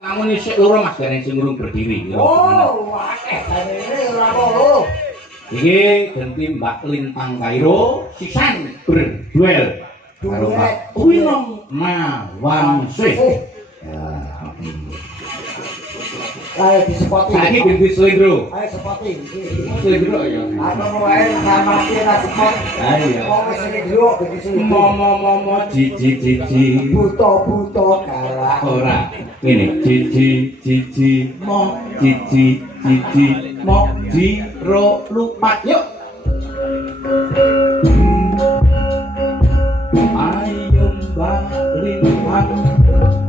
Namun isik loro Mas Gareng sing urung berdiri. Oh, akeh ini ora loro. Iki ganti Mbak Lintang Kairo sisan berduel karo Pak Winong Mawangse. Ya. Ayo disepoti. Saiki ganti Slendro. Ayo sepoti. Slendro ya. Apa wae sama kita sepot. Ayo. Wong sing dulu begitu. Momo jiji Buto galak. ora. Ngene jiji mo jiji mo jiro lupa yuk. Ayo Mbak Lintang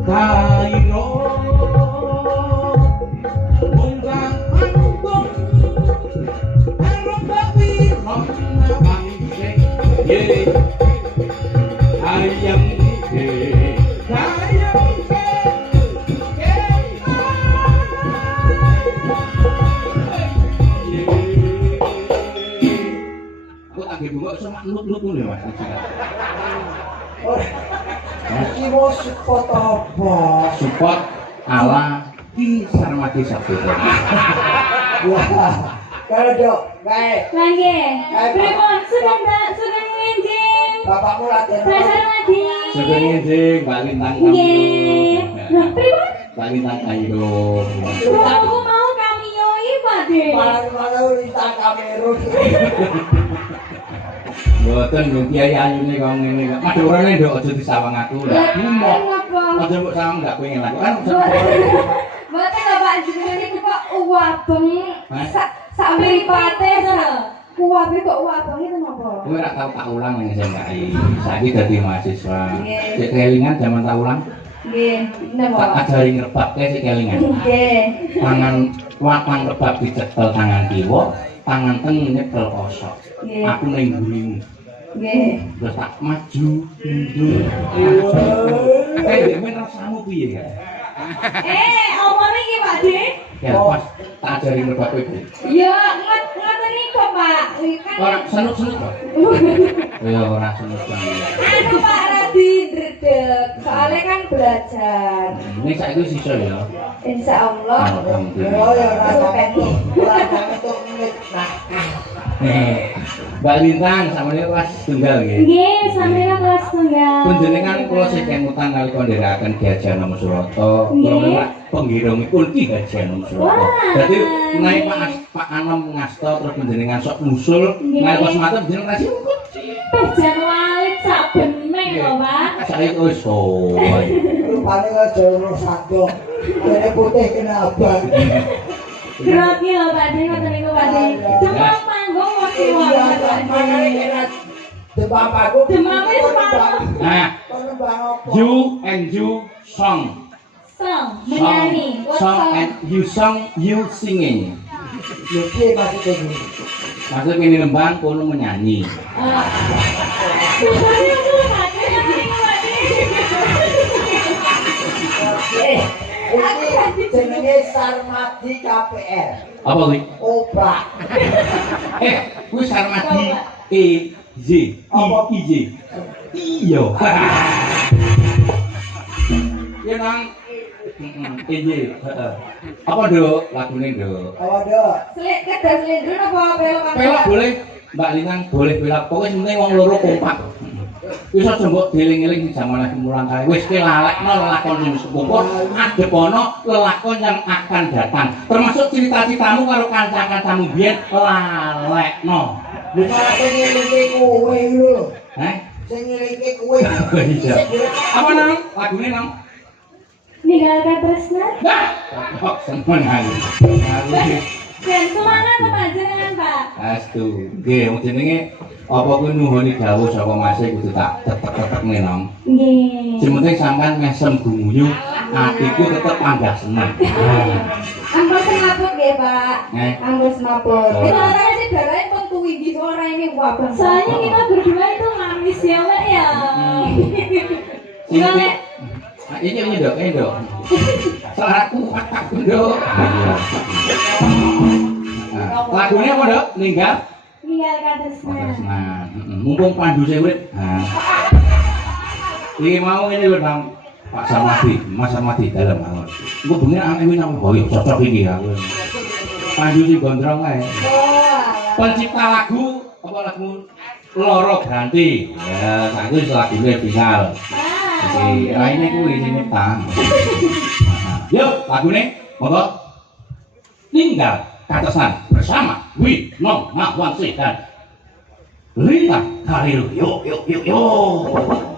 Kairo munggah manggung karo Mbak Winong Mawangse. Ayam bunga sama nut-nut ya Mas. Iki mau support apa? Support ala Ki Sarmadi Saputra. Wah, kalau dok, baik. Lagi. Pripun sudah nginjing. Bapakmu latihan. Pak Sarmadi. Sudah nginjing Mbak Lintang. Nggih. Lah pripun? Mbak Lintang Kairo. Aku mau kamioi Pakde. Malah lintang Kamerun. Mboten yo kiai ayune kok ngene kok. Madurane ndok aja disawang aku lah. Aja mbok sawang ndak pengen aku kan. Mboten lho Pak jenenge itu kok uwabeng. Sak mripate to. Kuwabe kok uwabeng itu napa? Kowe ora tau tak ulang ning SMKI. Saiki dadi mahasiswa. Cek kelingan zaman tak ulang. Nggih, napa? Tak ajari ngerebak sik kelingan. Nggih. Tangan watang rebab dicekel tangan kiwa, tangan teng nyekel kosok. Aku ning mburimu. Nggih. Terus tak maju mundur. Men rasamu piye ya? Omone iki Pakde. Ya pas tak ajari ngerebak kowe. Ya, ngoten niku Pak. Kan Ora senuk-senuk kok. Ya ora senuk kan. anu Pak Radi ndredeg. Soalnya kan belajar. Ini saiki sisa ya. Insyaallah. Alhamdulillah. Oh ya, rasanya tuh menit. Nah, Mbak Lintang sampeyan kelas tunggal nggih. Nggih, sampeyan kelas tunggal. Panjenengan kula sing kemutan nalika ndherekaken Ki Haji Anomo Surata, kula ora penggirungipun Ki Haji Anomo Surata. Dadi naik Pak Anom ngasta terus panjenengan sok musul, nalika semanten panjenengan kasih Jan walit sak benek lho, Pak. saya wis sowan. rupane aja ono sando. Dene putih kena abang. Grogi lho Pakde, ngoten niku Pakde. Demam panggung mesti wae Makane kena demam aku. Demam wis parah. Nah, you and you song. Menyanyi. Song and you song, you singing. Lho piye maksudnya iki? Maksud ini nembang kono menyanyi. Iki jenenge Sarmadi KPR. Apa kuwi? Obrak. Kuwi Sarmadi EJ. IJ. Iya. Ya nang EJ. Apa Nduk? Lagune Nduk. Apa Dok? Selik kedas lendru apa belok Pelok boleh, Mbak Lintang boleh pelok. Pokoknya penting wong loro kompak. Wis aja mbok dieling-eling jaman mulang kae. Wis ki lalekno lelakon sing sepuh, adepono lelakon yang akan datang. Termasuk cita-citamu karo kanca-kancamu biyen lalekno. Lha kok sing ngelingi kowe lho. Heh? Sing ngelingi kowe. Iya. Apa nang? Lagune nang? Ninggalkan tresna. Nah, kok seneng ae. Dan semangat panjenengan Pak. Astu. Nggih, wong jenenge apa kuwi nuhuni dawuh saka Masih kudu tak tetek-tetekne nang. Nggih. Sing penting sampean mesem gumuyu, atiku tetep panggah seneng. Ampun semaput nggih, Pak. Ampun semaput. Oh. Itu orangnya sih darahnya pun tuwi di suara ini wabah. Soalnya kita berdua itu ngamis ya, Mbak ya. Gimana? Ini Dok, ini Dok. Suaraku kuat Dok. Lagunya apa Dok? Ninggal? Ninggalkan tresna. Mumpung pandu saya urip. Iki mau ngene lho, Bang. Pak Samadi, Mas Samadi dalam awal. Engko bengi anake minang oh ya cocok iki aku. Panju sing gondrong ae. Pencipta lagu apa lagu Loro Ganti. Ya, saiki lagune final. Iki raine kuwi sing nyipta. Yuk, lagune monggo. Tinggal Katesan bersama Winong Nawangsi dan Lita Karilu. Yuk, yuk, yuk, yuk.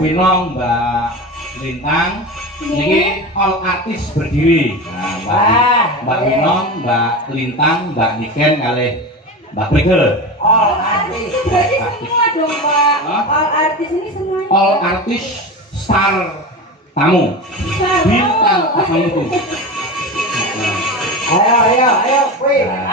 Winong, Mbak Lintang. Niki all artis berdiri. Nah, Mbak Winong, Mbak Lintang, Mbak Niken kalih Mbak Prigel. All artis. Berarti semua dong, Pak. Hah? All artis ini semuanya. All artis star tamu. Bintang tamu. Ayo, ayo, ayo, wih.